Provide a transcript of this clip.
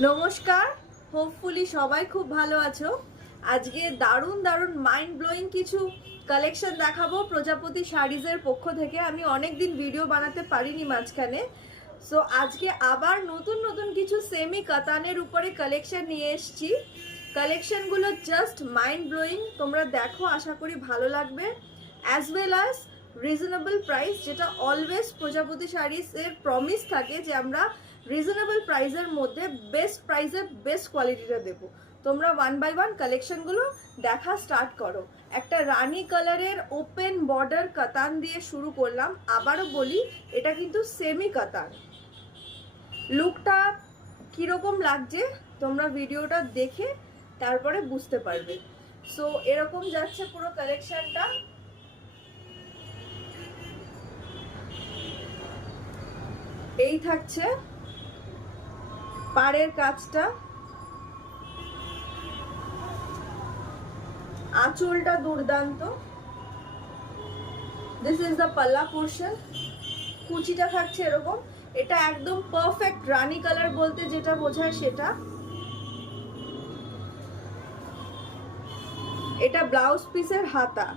নমস্কার, হোপফুলি সবাই খুব ভালো আছো। আজকে দারুণ দারুণ মাইন্ড ব্লোয়িং কিছু কালেকশন দেখাবো প্রজাপতি শাড়িজের পক্ষ থেকে। আমি অনেক দিন ভিডিও বানাতে পারিনি মাঝখানে, সো আজকে আবার নতুন নতুন কিছু সেমি কাতানের উপরে কালেকশন নিয়ে এসেছি। কালেকশনগুলো জাস্ট মাইন্ড ব্লোয়িং, তোমরা দেখো, আশা করি ভালো লাগবে। As well as reasonable price, যেটা অলওয়েজ প্রজাপতি শাড়িজের প্রমিস থাকে যে আমরা রিজনেবল প্রাইসের মধ্যে বেস্ট প্রাইসে বেস্ট কোয়ালিটিটা দেবো। তোমরা ওয়ান বাই ওয়ান কালেকশনগুলো দেখা স্টার্ট করো। একটা রানী কালারের ওপেন বর্ডার কাতান দিয়ে শুরু করলাম। আবারও বলি, এটা কিন্তু সেমি কাতান। লুকটা কীরকম লাগছে তোমরা ভিডিওটা দেখে তারপরে বুঝতে পারবে। সো এরকম যাচ্ছে পুরো কালেকশনটা। এই থাকছে পাড়ের কাজটা, আঁচলটা দুর্দান্ত। দিস ইজ দ্য পাল্লা পোর্শন। কুচিটা থাকছে এরকম। এটা একদম পারফেক্ট রানী কালার বলতে যেটা বোঝায় সেটা। এটা ব্লাউজ পিসের হাতা।